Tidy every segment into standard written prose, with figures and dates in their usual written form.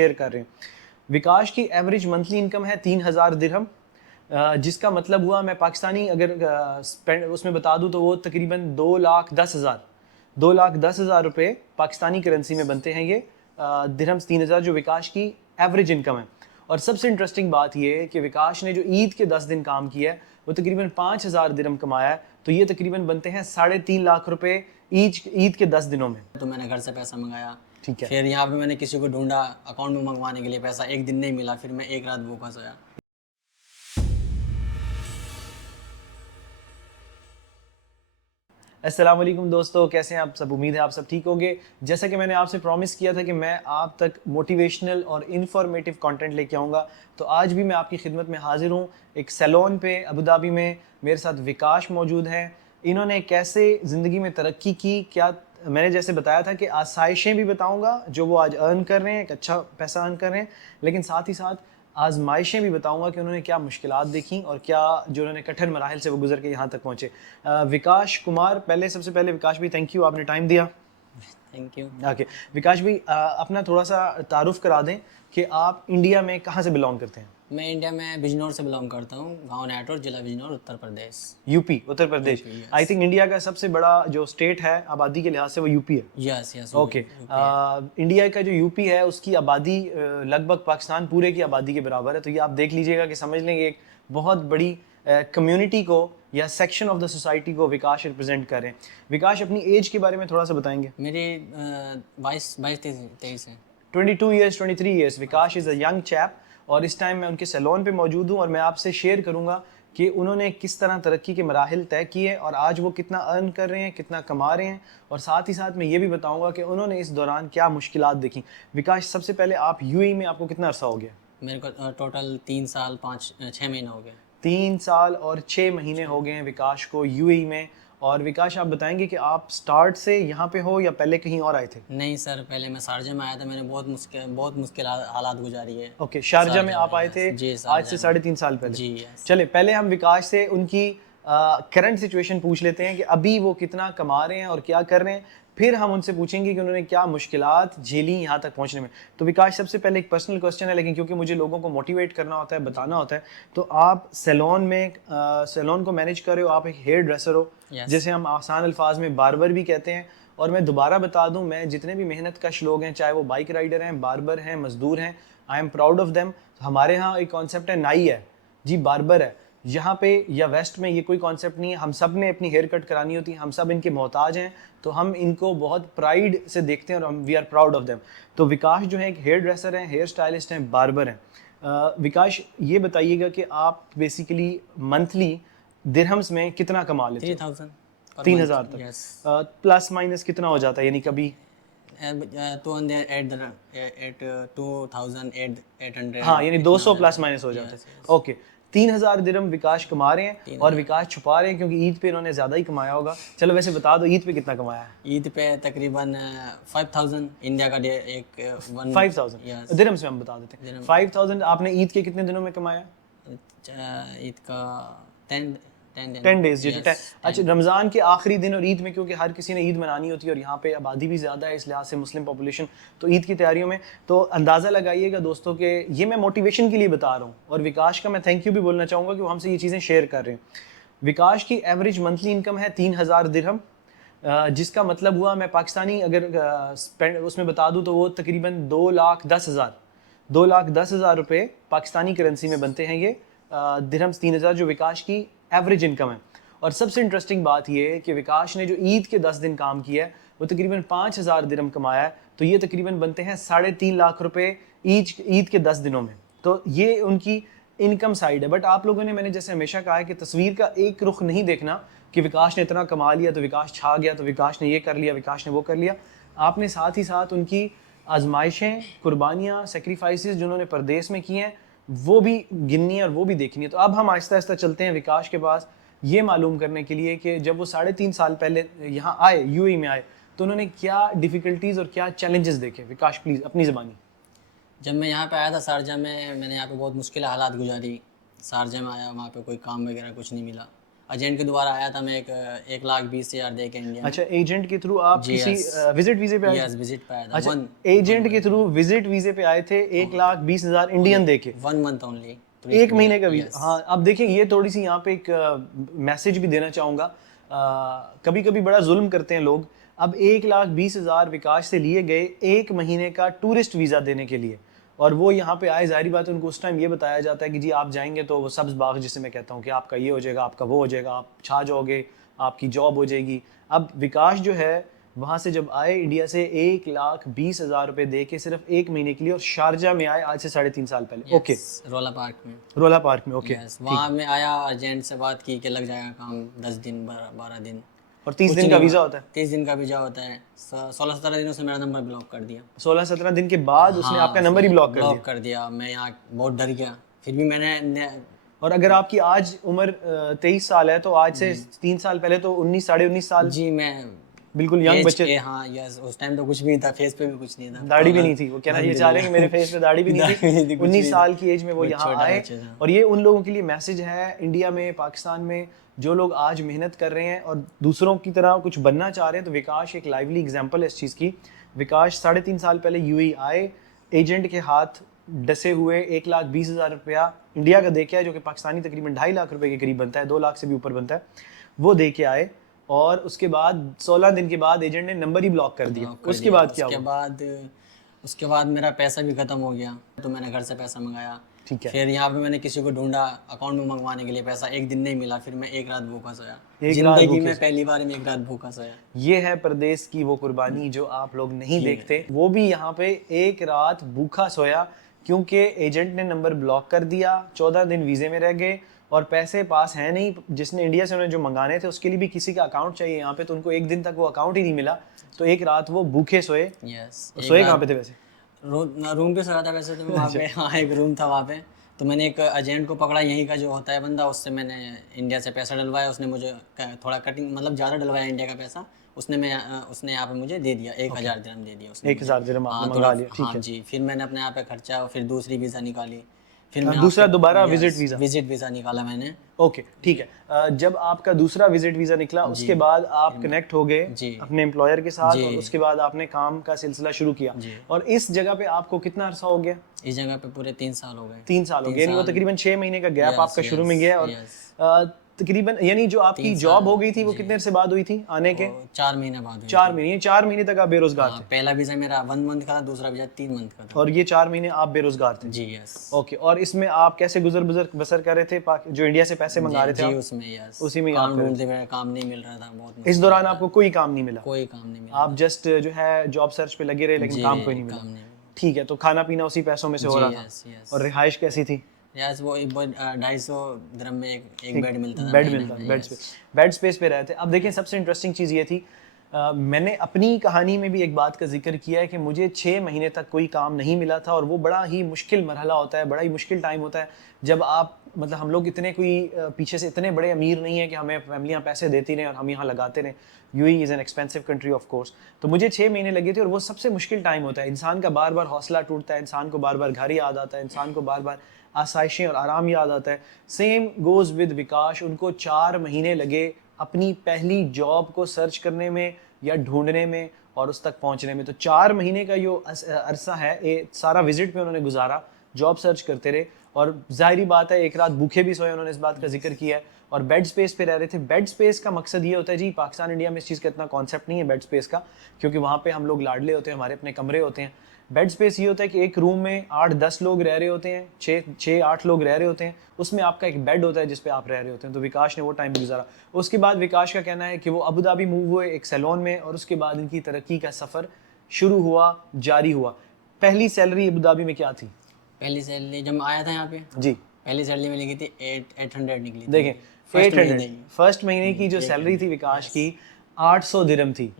Share कर रहे हैं। विकास की एवरेज मंथली इनकम है 3000 दिरहम, जिसका मतलब हुआ, मैं पाकिस्तानी अगर उसमें बता दूं तो वो तकरीबन 2,10,000 रुपये पाकिस्तानी करेंसी में बनते हैं ये दिरहम्स 3000, जो विकास की एवरेज इनकम है। और सबसे इंटरेस्टिंग बात ये है कि विकास ने जो ईद के 10 दिन काम किया है वो तकरीबन 5000 दिरहम कमाया है, तो ये तकरीबन बनते हैं 3.5 लाख रुपए ईद के 10 दिनों में। तो मैंने घर से पैसा मंगाया, ठीक है। फिर यहाँ पे मैंने किसी को ढूंढा अकाउंट में मंगवाने के लिए पैसा, एक दिन नहीं मिला, फिर मैं एक रात भूखा सोया। अस्सलाम वालेकुम दोस्तों, कैसे हैं आप सब? उम्मीद है आप सब ठीक होंगे। जैसा कि मैंने आपसे प्रॉमिस किया था कि मैं आप तक मोटिवेशनल और इन्फॉर्मेटिव कंटेंट लेके आऊँगा, तो आज भी मैं आपकी खिदमत में हाजिर हूँ एक सैलून पे अबू धाबी में। मेरे साथ विकास मौजूद हैं। इन्होंने कैसे ज़िंदगी में तरक्की की, क्या मैंने जैसे बताया था कि आसाइशें भी बताऊँगा जो वो आज अर्न कर रहे हैं, एक अच्छा पैसा अर्न कर रहे हैं, लेकिन साथ ही साथ आजमाइशें भी बताऊंगा कि उन्होंने क्या मुश्किलात देखी और क्या जो उन्होंने कठिन मराहिल से वो गुजर के यहाँ तक पहुँचे। विकास कुमार, सबसे पहले विकास भाई थैंक यू, आपने टाइम दिया। Thank you. ओके विकास भाई, अपना थोड़ा सा तारुफ करा दें कि आप इंडिया में कहाँ से बिलोंग करते हैं। मैं इंडिया में बिजनौर से बिलोंग करता हूँ, गांव नेटौर, जिला Bijnor, Uttar Pradesh. UP, Uttar Pradesh. I think India का सबसे बड़ा जो स्टेट है आबादी के लिहाज से वो यूपी है। Yes yes. ओके। इंडिया का जो यूपी है उसकी आबादी लगभग पाकिस्तान पूरे की आबादी के बराबर है, तो ये आप देख लीजिएगा कि समझ लेंगे एक बहुत बड़ी कम्युनिटी को या सेक्शन ऑफ द सोसाइटी को विकास रिप्रेजेंट कर रहे हैं। विकास, अपनी एज के बारे में थोड़ा सा बताएंगे। मेरी 22-23 है। 22 years, 23 years. Vikas is a young chap और इस टाइम मैं उनके सैलून पे मौजूद हूँ और मैं आपसे शेयर करूँगा कि उन्होंने किस तरह तरक्की के मराहिल तय किए और आज वो कितना अर्न कर रहे हैं, कितना कमा रहे हैं, और साथ ही साथ मैं ये भी बताऊँगा कि उन्होंने इस दौरान क्या मुश्किलात देखी। विकास, सबसे पहले आप यूएई में आपको कितना अरसा हो गया? मेरे को टोटल 3 साल 5-6 महीने हो गए। 3 साल और 6 महीने हो गए हैं विकास को यूएई में। और विकास, आप बताएंगे कि आप स्टार्ट से यहाँ पे हो या पहले कहीं और आए थे? नहीं सर, पहले मैं शारजा में आया था, मैंने बहुत मुश्किल हालात गुजारी है। ओके, शारजा में आप आए थे जी, आज से 3.5 साल पहले। जी यस। चले, पहले हम विकास से उनकी करंट सिचुएशन पूछ लेते हैं कि अभी वो कितना कमा रहे हैं और क्या कर रहे हैं, फिर हम उनसे पूछेंगे कि उन्होंने क्या मुश्किलात झेली यहाँ तक पहुँचने में। तो विकास, सबसे पहले एक पर्सनल क्वेश्चन है, लेकिन क्योंकि मुझे लोगों को मोटिवेट करना होता है, बताना होता है, तो आप सैलून में सैलून को मैनेज कर रहे हो, आप एक हेयर ड्रेसर हो, जैसे हम आसान अल्फाज में बार्बर भी कहते हैं। और मैं दोबारा बता दूं, मैं जितने भी मेहनत कश लोग हैं, चाहे वो बाइक राइडर हैं, बार्बर हैं, मजदूर हैं, I am proud of them. हमारे यहाँ एक कॉन्सेप्ट है नाई है जी, बार्बर है। यहाँ पे या वेस्ट में ये कोई कॉन्सेप्ट नहीं है। हम सब ने अपनी हेयर कट करानी होती है, हम सब इनके मोहताज हैं, तो हम इनको बहुत प्राइड से देखते हैं और हम we are proud of them. तो विकास जो है एक हेयर ड्रेसर हैं, हेयर स्टाइलिस्ट हैं, बार्बर हैं। विकास, ये बताइएगा कि आप बेसिकली मंथली दिरहम्स में कितना कमा लेते हैं? 3000 तक। प्लस माइनस कितना हो जाता है, यानी कभी 2800। हाँ, यानी 200 प्लस माइनस हो जाता है। ओके, 3000 दिरहम विकास कमा रहे हैं और विकास छुपा रहे हैं क्योंकि ईद पे इन्होंने ज़्यादा ही कमाया होगा। चलो वैसे बता दो, ईद पे कितना कमाया है? ईद पे तकरीबन 5000 इंडिया का एक 5000 दिरहम्स में हम बता देते हैं। 5000 आपने ईद के कितने दिनों में कमाया? ईद का 10 डेज। अच्छा, रमज़ान के आखिरी दिन और ईद में, क्योंकि हर किसी ने ईद मनानी होती है और यहाँ पे आबादी भी ज़्यादा है, इस लिहाज से मुस्लिम पॉपुलेशन, तो ईद की तैयारियों में तो अंदाज़ा लगाइएगा दोस्तों कि ये मैं मोटिवेशन के लिए बता रहा हूँ। और विकास का मैं थैंक यू भी बोलना चाहूँगा कि वो हमसे ये चीज़ें शेयर कर रहे हैं। विकास की एवरेज मंथली इनकम है 3000 दिरहम, जिसका मतलब हुआ, मैं पाकिस्तानी अगर उसमें बता दूँ तो वो तकरीबन 2,10,000 रुपये पाकिस्तानी करेंसी में बनते हैं ये दिरहम्स 3000, जो विकास की एवरेज इनकम है। और सबसे इंटरेस्टिंग बात यह है कि विकास ने जो ईद के 10 दिन काम किया है वो तकरीबन 5000 दिरहम कमाया है, तो ये तकरीबन बनते हैं 3.5 लाख रुपए ईद के 10 दिनों में। तो ये उनकी इनकम साइड है। बट आप लोगों ने, मैंने जैसे हमेशा कहा है कि तस्वीर का एक रुख नहीं देखना कि विकास ने इतना कमा लिया तो विकास छा गया, तो विकास ने ये कर लिया, विकास ने वो कर लिया। आपने साथ ही साथ उनकी आजमाइशें, कुर्बानियाँ, सेक्रीफाइसेस जो उन्होंने परदेश में किए हैं वो भी गिननी है और वो भी देखनी है। तो अब हम आहिस्ता आहिस्ता चलते हैं विकास के पास, ये मालूम करने के लिए कि जब वो 3.5 साल पहले यहाँ आए, यूएई में आए, तो उन्होंने क्या डिफ़िकल्टीज़ और क्या चैलेंजेस देखे। विकास प्लीज़ अपनी ज़बानी। जब मैं यहाँ पे आया था शारजा में, मैंने यहाँ पे बहुत मुश्किल हालात गुजारी। शारजा में आया, वहाँ पे कोई काम वगैरह कुछ नहीं मिला। एजेंट के द्वारा आया था मैं 1,20,000 दे के इंडिया अच्छा, एजेंट के थ्रू आप जी, किसी yes. विजिट वीजे पे आए थे? यस विजिट पे आया था अच्छा, एजेंट के थ्रू विजिट वीजे पे आए थे 1,20,000 इंडियन देके 1 मंथ ओनली एक महीने का वीजा। हाँ, अब देखिए ये थोड़ी सी यहाँ पे एक मैसेज भी देना चाहूँगा। कभी कभी बड़ा जुल्म करते हैं लोग। अब 1,20,000 विकास से लिए गए एक महीने का टूरिस्ट वीज़ा देने के लिए, और वो यहाँ पे आए, जाहिर बात है उनको उस टाइम ये बताया जाता है कि जी आप जाएंगे तो वो सब्ज़ बाग जिसे मैं कहता हूँ कि आपका ये हो जाएगा, आपका वो हो जाएगा, आप छा जाओगे, आपकी जॉब हो जाएगी। अब विकास जो है वहाँ से जब आए इंडिया से 1,20,000 रुपये दे के सिर्फ एक महीने के लिए, और शारजा में आए आज से 3.5 साल पहले। ओके, रोला पार्क में। रोला पार्क में। ओके, वहाँ में आया, एजेंट से बात की कि लग जाएगा काम 10 दिन 12 दिन, और 30 दिन का वीज़ा होता है। 30 दिन का वीजा होता है। 16-17 दिनों से मेरा नंबर ब्लॉक कर दिया। 16-17 दिन के बाद उसने आपका नंबर ही ब्लॉक कर दिया। मैं यहाँ बहुत डर गया, फिर भी मैंने और अगर आपकी आज उम्र 23 साल है तो आज से 3 साल पहले तो 19 साढ़े 19 साल जी मैं बिल्कुल यंग बच्चे। हाँ यस, उस टाइम तो कुछ भी नहीं था, फेस पे भी कुछ नहीं था, दाढ़ी भी नहीं थी। वो कहना ये चाह रहे हैं कि मेरे फेस पे दाढ़ी भी नहीं थी। 19 साल की एज में वो यहाँ आए, और ये उन लोगों के लिए मैसेज है इंडिया में, पाकिस्तान में जो लोग आज मेहनत कर रहे हैं और दूसरों की तरह कुछ बनना चाह रहे हैं। तो विकास एक लाइवली एग्जाम्पल है इस चीज़ की। विकास 3.5 साल पहले यूएई आए, एजेंट के हाथ डसे हुए 1,20,000 रुपया इंडिया का दे के आए, जो कि पाकिस्तानी तकरीबन 2.5 लाख रुपए के करीब बनता है, 2 लाख से भी ऊपर बनता है। वो दे के आए, और उसके बाद 16 दिन के बाद एजेंट ने नंबर ही ब्लॉक कर दिया। उसके बाद क्या हुआ? उसके बाद मेरा पैसा भी खत्म हो गया, तो मैंने घर से पैसा मंगाया। ठीक है। फिर यहाँ पे मैंने किसी को ढूंढा अकाउंट में मंगवाने के लिए पैसा, एक दिन नहीं मिला, फिर मैं एक रात भूखा सोया। जिंदगी में पहली बार में एक रात भूखा सोया। ये है परदेश की वो कुर्बानी जो आप लोग नहीं देखते। वो भी यहाँ पे एक रात भूखा सोया क्योंकि एजेंट ने नंबर ब्लॉक कर दिया। 14 दिन वीजे में रह गए और पैसे पास हैं नहीं। जिसने इंडिया से उन्हें जो मंगाने थे उसके लिए भी किसी का अकाउंट चाहिए यहाँ पे, तो उनको एक दिन तक वो अकाउंट ही नहीं मिला। तो एक रात वो भूखे सोए। सोए कहाँ पे थे वैसे? रूम पे सोया था वैसे तो मैं वहाँ पे। हाँ, एक रूम था वहाँ पे। तो मैंने एक एजेंट को पकड़ा, यहीं का जो होता है बंदा, उससे मैंने इंडिया से पैसा डलवाया। उसने मुझे थोड़ा कटिंग मतलब ज़्यादा डलवाया इंडिया का पैसा। उसने यहाँ पे मुझे दे दिया 1,000 दिरहम दे दिया उसने। 1,000 दिरहम आपने मंगा लिया, ठीक है जी। फिर मैंने अपने यहाँ पे खर्चा, फिर दूसरी वीज़ा निकाली, फिर मैं दूसरा दोबारा विजिट वीज़ा निकाला मैंने। ओके, ठीक है। जब आपका दूसरा विजिट वीज़ा निकला उसके बाद आप कनेक्ट हो गए अपने एम्प्लॉयर के साथ, और उसके बाद आपने काम का सिलसिला शुरू किया। और इस जगह पे आपको कितना अरसा हो गया? इस जगह पे पूरे 3 साल हो गए। 3 साल हो गए, यानी वो तकरीबन 6 महीने का गैप आपका शुरू में गया। और तकरीबन यानी जो आपकी जॉब हो गई थी वो कितने से बाद हुई थी आने के? 4 महीने बाद। 4 महीने तक आप बेरोजगार थे। पहला वीजा मेरा 1 मंथ का था, दूसरा वीजा 3 मंथ का था। और ये 4 महीने आप बेरोजगार थे? जी यस। ओके, और इसमें आप कैसे बसर कर रहे थे? जो इंडिया से पैसे मंगा रहे थे जी, उसमें यस, उसी में काम ढूंढते हुए, काम नहीं मिल रहा था बहुत। इस दौरान आपको कोई काम नहीं मिला? कोई काम नहीं मिला। आप जस्ट जो है जॉब सर्च पे लगे रहे, लेकिन काम कोई नहीं मिला। ठीक है, तो खाना पीना उसी पैसों में से हो रहा था? और रिहाइश कैसी थी? यस, वो 250 दिरहम में एक बेड मिलता था। बेड स्पेस पे रहते। अब देखिए सबसे इंटरेस्टिंग चीज़ ये थी, मैंने अपनी कहानी में भी एक बात का जिक्र किया है कि मुझे 6 महीने तक कोई काम नहीं मिला था। और वो बड़ा ही मुश्किल मरहला होता है, बड़ा ही मुश्किल टाइम होता है जब आप मतलब हम लोग इतने कोई पीछे से इतने बड़े अमीर नहीं है कि हमें फैमिलियाँ पैसे देती रहें और हम यहाँ लगाते रहें। UAE is an expensive country of course. तो मुझे 6 महीने लगे थे, और वो सबसे मुश्किल टाइम होता है। इंसान का बार बार हौसला टूटता है, इंसान को बार बार घर याद आता है, इंसान को बार बार आसाइशें और आराम याद आता है। सेम गोज़ विद विकास। उनको 4 महीने लगे अपनी पहली जॉब को सर्च करने में या ढूंढने में और उस तक पहुंचने में। तो 4 महीने का जो अरसा है ये सारा विजिट पे उन्होंने गुजारा, जॉब सर्च करते रहे। और जाहिर बात है एक रात भूखे भी सोए, उन्होंने इस बात का जिक्र किया है। और बेड स्पेस पे रह रहे थे। बेड स्पेस का मकसद ये होता है जी, पाकिस्तान इंडिया में इस चीज़ का इतना कॉन्सेप्ट नहीं है बेड स्पेस का, क्योंकि वहाँ पे हम लोग लाडले होते हैं, हमारे अपने कमरे होते हैं। बेड स्पेस ये होता है कि एक रूम में 8-10 लोग रह रहे होते हैं, 6-8 लोग रह रहे होते हैं, उसमें आपका एक बेड होता है जिस पे आप रह रहे होते हैं। तो विकास ने वो टाइम गुजारा। उसके बाद विकास का कहना है कि वो अबू धाबी मूव हुए एक सैलून में, और उसके बाद इनकी तरक्की का सफ़र शुरू हुआ, जारी हुआ। पहली सैलरी अबू धाबी में क्या थी? पहली सैलरी जब आया था यहाँ पे जी, पहली सैलरी में लिखी थी 800 निकली। देखें, 800 फर्स्ट महीने की जो सैलरी थी विकास की 800 दिरहम थी।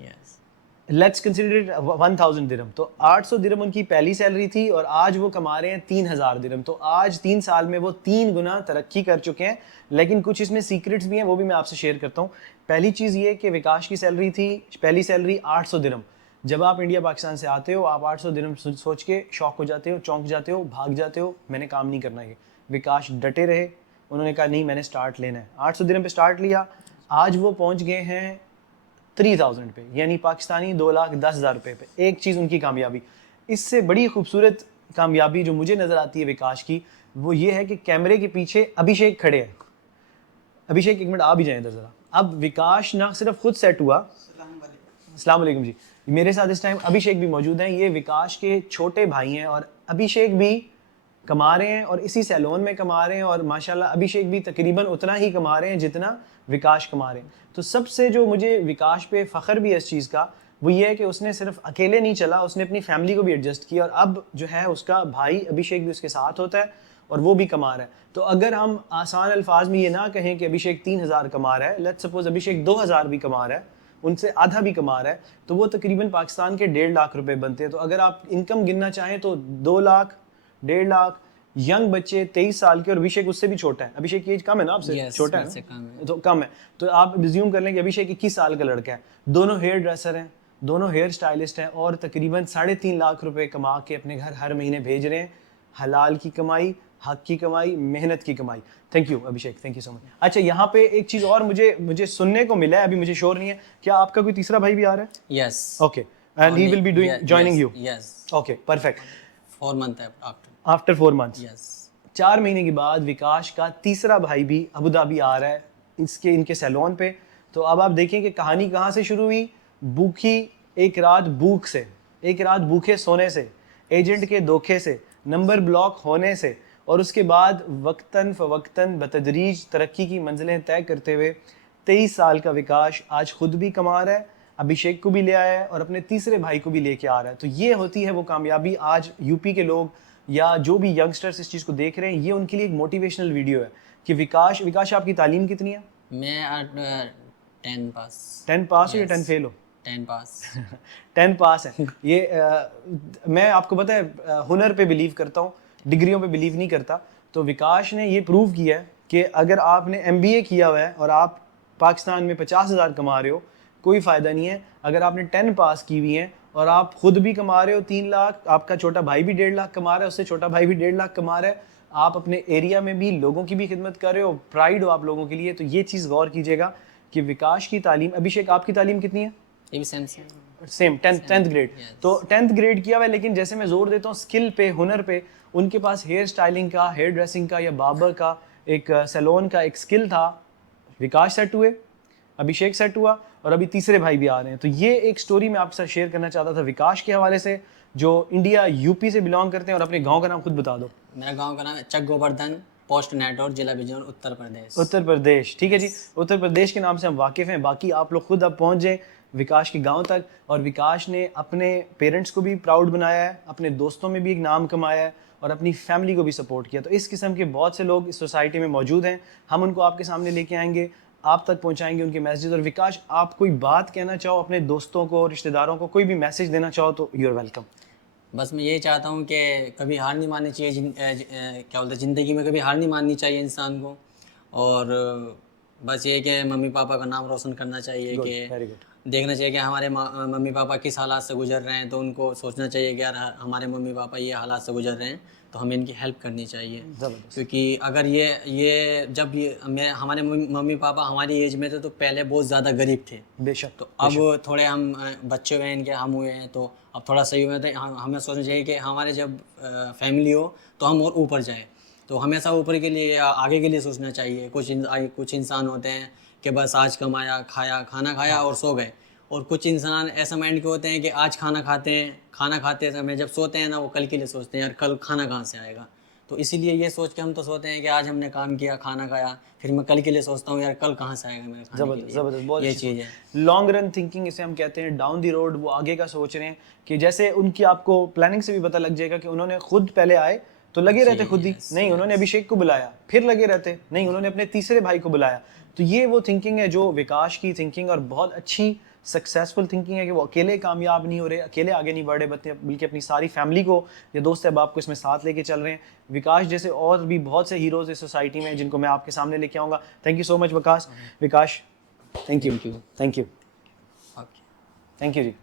लेट्स कंसीडर इट 1000 दिरहम। तो 800 दिरहम उनकी पहली सैलरी थी, और आज वो कमा रहे हैं 3000 दिरहम। तो आज 3 साल में वो 3 गुना तरक्की कर चुके हैं। लेकिन कुछ इसमें सीक्रेट्स भी हैं, वो भी मैं आपसे शेयर करता हूँ। पहली चीज़ ये कि विकास की सैलरी थी, पहली सैलरी 800 दिरहम। जब आप इंडिया पाकिस्तान से आते हो, आप 800 दिरहम सोच के शौक हो जाते हो, चौंक जाते हो, भाग जाते हो, मैंने काम नहीं करना। ये विकास डटे रहे, उन्होंने कहा नहीं मैंने स्टार्ट लेना है, 800 दिरहम पे स्टार्ट लिया, आज वो पहुंच गए हैं 3000 पे, यानी पाकिस्तानी 2,10,000 रुपये पे। एक चीज़ उनकी कामयाबी, इससे बड़ी खूबसूरत कामयाबी जो मुझे नज़र आती है विकास की, वो ये है कि कैमरे के पीछे अभिषेक खड़े हैं। अभिषेक एक मिनट आ भी जाए इधर ज़रा। अब विकास ना सिर्फ खुद सेट हुआ, अस्सलाम वालेकुम जी, मेरे साथ इस टाइम अभिषेक भी मौजूद हैं। ये विकास के छोटे भाई हैं और अभिषेक भी कमा रहे हैं और इसी सैलून में कमा रहे हैं, और माशाल्लाह अभिषेक भी तकरीबन उतना ही कमा रहे हैं जितना विकास कमा रहे हैं। तो सबसे जो मुझे विकास पे फ़ख्र भी है इस चीज़ का, वो ये है कि उसने सिर्फ अकेले नहीं चला, उसने अपनी फैमिली को भी एडजस्ट किया, और अब जो है उसका भाई अभिषेक भी उसके साथ होता है और वो भी कमा रहा है। तो अगर हम आसान अल्फाज में ये ना कहें कि अभिषेक 3,000 कमा रहा है, लेट्स सपोज अभिषेक 2,000 भी कमा रहा है, उनसे आधा भी कमा रहा है, तो वो तकरीबन पाकिस्तान के 1.5 लाख रुपए बनते हैं। तो अगर आप इनकम गिनना चाहें तो 2 लाख, 1.5 लाख, यंग बच्चे 23 साल के, और अभिषेक उससे भी छोटा है। अभिषेक की एज कम है ना आपसे? Yes, छोटा है मुझसे ना? कम है। तो कम है, तो आप रिज्यूम कर लें कि अभिषेक 21 साल का लड़का है। दोनों हेयर ड्रेसर हैं, दोनों हेयर स्टाइलिस्ट हैं, और तकरीबन 3.5 लाख रुपए कमा के अपने घर हर महीने भेज रहे हैं। हलाल की कमाई, हक की कमाई, मेहनत की कमाई। Thank you Abhishek, thank you so much. अच्छा, यहाँ पे एक चीज़ और मुझे सुनने को मिला है, अभी मुझे श्योर नहीं है, क्या आपका कोई तीसरा भाई भी आ रहा है? Yes, okay, and he will be doing joining you? Yes, okay, perfect. 4 month after. After 4 months, yes, 4 महीने के बाद विकास का तीसरा भाई भी अबू धाबी आ रहा है इनके सैलून पे। तो अब आप देखें कि कहानी कहाँ से शुरू हुई। भूखी एक रात भूख से, एक रात भूखे सोने से, एजेंट के धोखे से, नंबर ब्लॉक होने से, और उसके बाद वक्तन फ़वक्तन बतदरीज तरक्की की मंजिलें तय करते हुए 23 साल का विकास आज खुद भी कमा रहा है, अभिषेक को भी ले आया है और अपने तीसरे भाई को भी लेके आ रहा है। तो ये होती है वो कामयाबी। आज यूपी के लोग या जो भी यंगस्टर्स इस चीज़ को देख रहे हैं, ये उनके लिए एक मोटिवेशनल वीडियो है कि विकास आपकी तालीम कितनी है? मैं 10 पास। 10 पास हो या Yes. 10 फेल हो? 10 पास। 10 पास है। ये मैं आपको पता है हुनर पे बिलीव करता हूँ, डिग्रियों पे बिलीव नहीं करता। तो विकास ने ये प्रूव किया है कि अगर आपने MBA किया हुआ है और आप पाकिस्तान में 50,000 कमा रहे हो, कोई फ़ायदा नहीं है। अगर आपने 10 पास की हुई है और आप खुद भी कमा रहे हो 3 लाख, आपका छोटा भाई भी 1.5 लाख कमा रहा है, उससे छोटा भाई भी 1.5 लाख कमा रहा है, आप अपने एरिया में भी लोगों की भी खिदमत कर रहे हो, प्राइड हो आप लोगों के लिए। तो ये चीज़ गौर कीजिएगा कि विकास की तालीम। अभिषेक आपकी तालीम कितनी है? ये भी सेम। Same 10th grade. तो 10th ग्रेड किया हुआ है, लेकिन जैसे मैं जोर देता हूँ स्किल पे, हुनर पे, उनके पास हेयर स्टाइलिंग का, हेयर ड्रेसिंग का या बार्बर का, एक सैलून का एक स्किल था। विकास सेट हुए, अभिषेक सेट हुआ, और अभी तीसरे भाई भी आ रहे हैं। तो ये एक स्टोरी मैं आपके साथ शेयर करना चाहता था विकास के हवाले से, जो इंडिया यूपी से बिलोंग करते हैं। और अपने गाँव का नाम खुद बता दो। मेरा गांव का नाम है चक गोवर्धन, पोस्ट नेटवर्क, जिला बिजनौर, उत्तर प्रदेश। उत्तर प्रदेश, ठीक है जी। उत्तर प्रदेश के नाम से हम वाकिफ़ हैं। बाकी आप लोग खुद अब पहुंच जाएं विकास के गांव तक। और विकास ने अपने पेरेंट्स को भी प्राउड बनाया है, अपने दोस्तों में भी एक नाम कमाया है, और अपनी फैमिली को भी सपोर्ट किया। तो इस किस्म के बहुत से लोग इस सोसाइटी में मौजूद हैं। हम उनको आपके सामने लेके आएंगे, आप तक पहुंचाएंगे उनके मैसेज। और विकास, आप कोई बात कहना चाहो अपने दोस्तों को, रिश्तेदारों को, कोई भी मैसेज देना चाहो तो यू आर वेलकम। बस मैं यही चाहता हूँ कि कभी हार नहीं माननी चाहिए, क्या बोलते हैं, ज़िंदगी में कभी हार नहीं माननी चाहिए इंसान को। और बस ये कि मम्मी पापा का नाम रोशन करना चाहिए, कि वेरी गुड। देखना चाहिए कि हमारे मम्मी पापा किस हालात से गुजर रहे हैं, तो उनको सोचना चाहिए कि यार हमारे मम्मी पापा ये हालात से गुजर रहे हैं, तो हमें इनकी हेल्प करनी चाहिए। ज़बरदस्त। क्योंकि अगर ये जब ये हमारे मम्मी पापा हमारी एज में थे तो पहले बहुत ज़्यादा गरीब थे। बेशक। तो अब थोड़े हम बच्चे हुए हैं इनके, हम हुए हैं, तो अब थोड़ा सही हुए थे। हमें सोचना चाहिए कि हमारे जब फैमिली हो तो हम और ऊपर जाएं। तो हमेशा ऊपर के लिए या आगे के लिए सोचना चाहिए। कुछ इंसान होते हैं कि बस आज कमाया, खाना खाया और सो गए। और कुछ इंसान ऐसा माइंड के होते हैं कि आज खाना खाते समय जब सोते हैं ना, वो कल के लिए सोचते हैं, यार कल खाना कहाँ से आएगा। तो इसीलिए ये सोच के हम तो सोते हैं कि आज हमने काम किया, खाना खाया, फिर मैं कल के लिए सोचता हूँ यार कल कहाँ से आएगा मेरे खाने के लिए। ज़बरदस्त, बहुत ये अच्छी चीज़ है। लॉन्ग रन थिंकिंग इसे हम कहते हैं, डाउन द रोड। वो आगे का सोच रहे हैं कि जैसे उनकी आपको प्लानिंग से भी पता लग जाएगा कि उन्होंने खुद पहले आए तो लगे रहते खुद ही नहीं, उन्होंने अभिषेक को बुलाया, फिर लगे रहते नहीं, उन्होंने अपने तीसरे भाई को बुलाया। तो ये वो थिंकिंग है जो विकास की थिंकिंग, और बहुत अच्छी सक्सेसफुल थिंकिंग है कि वो अकेले कामयाब नहीं हो रहे, अकेले आगे नहीं बढ़ रहे, बल्कि अपनी सारी फैमिली को या दोस्त अहबाब को इसमें साथ लेके चल रहे हैं। विकास जैसे और भी बहुत से हीरोज इस सोसाइटी में जिनको मैं आपके सामने लेके आऊँगा। Thank you so much Vikas. Thank you, thank you, okay, thank you ji.